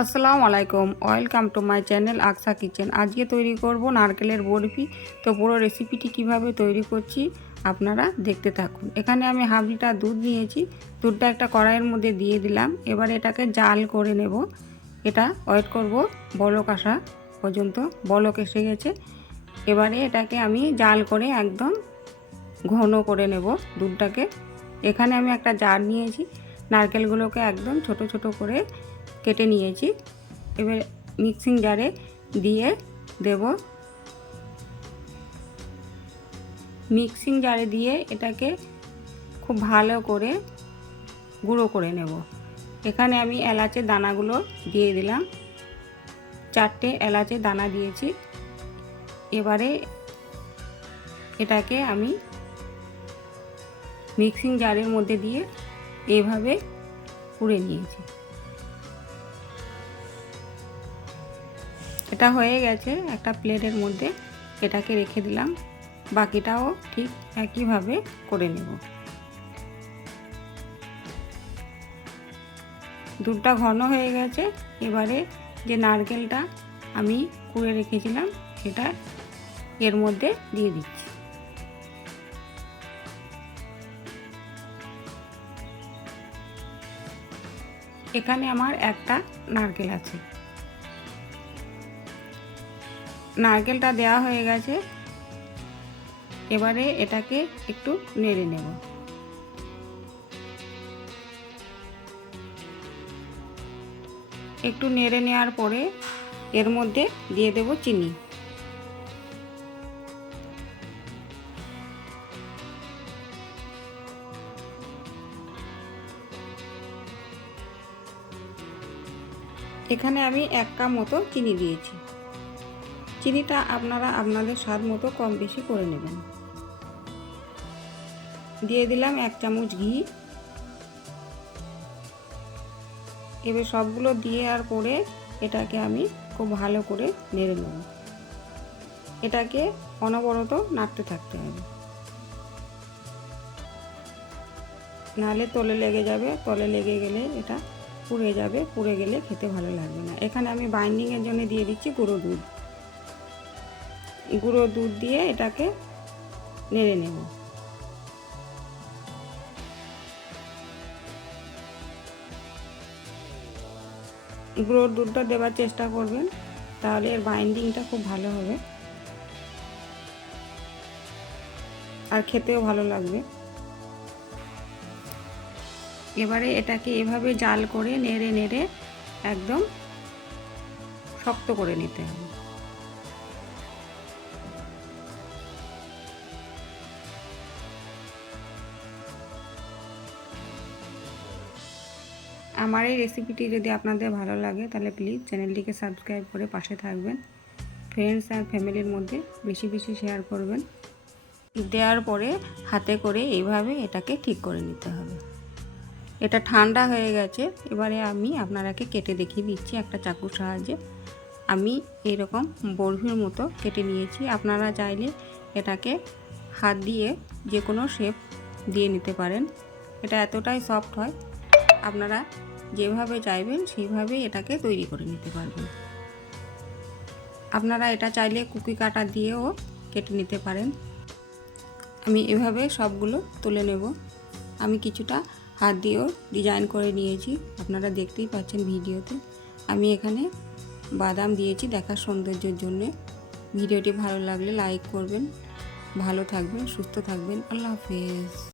আসসালামু আলাইকুম, welcome to my channel Aksa kitchen. আজকে তৈরি করব নারকেলের বরফি। তো পুরো রেসিপিটি কীভাবে তৈরি করছি আপনারা দেখতে থাকুন। এখানে আমি হাফ লিটার দুধ নিয়েছি। দুধটা একটা কড়াইয়ের মধ্যে দিয়ে দিলাম। এবার এটাকে জাল করে নেব। এটা ওয়েট করব বলক আসা পর্যন্ত। বলক এসে গেছে। এবারে এটাকে আমি জাল করে একদম ঘন করে নেব দুধটাকে। এখানে আমি একটা জার নিয়েছি। নারকেলগুলোকে একদম ছোট ছোট করে কেটে নিয়েছি। এবার মিক্সিং জারে দিয়ে দেব। মিক্সিং জারে দিয়ে এটাকে খুব ভালো করে গুঁড়ো করে নেব। এখানে আমি এলাচের দানাগুলো দিয়ে দিলাম। চারটে এলাচের দানা দিয়েছি। এবারে এটাকে আমি মিক্সিং জারের মধ্যে দিয়ে এভাবে পুড়ে নিয়েছি। এটা হয়ে গেছে একটা প্লেটের মধ্যে, এটাকে রেখে দিলাম। বাকিটাও ঠিক একইভাবে করে নেব। দুধটা ঘন হয়ে গেছে, এবারে যে নারকেলটা আমি কুড়ে রেখেছিলাম, সেটা এর মধ্যে দিয়ে দিচ্ছি। এখানে আমার একটা নারকেল আছে। নারকেলটা দেওয়া হয়ে গেছে। এবারে এটাকে একটু নেড়ে নেব। একটু নেড়ে নেওয়ার পরে এর মধ্যে দিয়ে দেব চিনি। এখানে আমি এক কাপ মতো চিনি দিয়েছি। চিনিটা আপনারা আপনাদের স্বাদ মতো কম বেশি করে নেবেন। দিয়ে দিলাম এক চামচ ঘি। এবার সবগুলো দিয়ে আর পরে এটাকে আমি খুব ভালো করে নেড়ে নেব। এটাকে অনবরত নাড়তে থাকতে হবে। নাহলে তলে লেগে যাবে, তলে লেগে গেলে এটা পুড়ে যাবে, পুড়ে গেলে খেতে ভালো লাগবে না। এখানে আমি বাইন্ডিংয়ের জন্য দিয়ে দিচ্ছি গুঁড়ো দুধ। গুঁড়ো দুধ দিয়ে এটাকে নেড়ে নেব। গুঁড়োর দুধটা দেওয়ার চেষ্টা করবেন, তাহলে এর বাইন্ডিংটা খুব ভালো হবে। আর খেতেও ভালো লাগবে। এবারে এটাকে এভাবে জাল করে নেড়ে নেড়ে একদম শক্ত করে নিতে হবে। আমার এই রেসিপিটি যদি আপনাদের ভালো লাগে, তাহলে প্লিজ চ্যানেলটিকে সাবস্ক্রাইব করে পাশে থাকবেন। ফ্রেন্ডস আর ফ্যামিলির মধ্যে বেশি বেশি শেয়ার করবেন। দেওয়ার পরে হাতে করে এইভাবে এটাকে ঠিক করে নিতে হবে। এটা ঠান্ডা হয়ে গেছে, এবারে আমি আপনারাকে কেটে দেখিয়ে দিচ্ছি একটা চাকুর সাহায্যে। আমি এরকম বরফির মতো কেটে নিয়েছি। আপনারা চাইলে এটাকে হাত দিয়ে যে কোনো শেপ দিয়ে নিতে পারেন। এটা এতটাই সফট হয়, আপনারা যেভাবে চাইবেন, সেইভাবেই এটাকে তৈরি করে নিতে পারবেন। আপনারা এটা চাইলে কুকি কাটা দিয়েও কেটে নিতে পারেন। আমি এভাবে সবগুলো তুলে নেব। আমি কিছুটা হাত দিয়েও ডিজাইন করে নিয়েছি। আপনারা দেখতেই পাচ্ছেন ভিডিওতে। আমি এখানে বাদাম দিয়েছি দেখার সৌন্দর্যের জন্যে। ভিডিওটি ভালো লাগলে লাইক করবেন। ভালো থাকবেন, সুস্থ থাকবেন। আল্লাহ হাফেজ।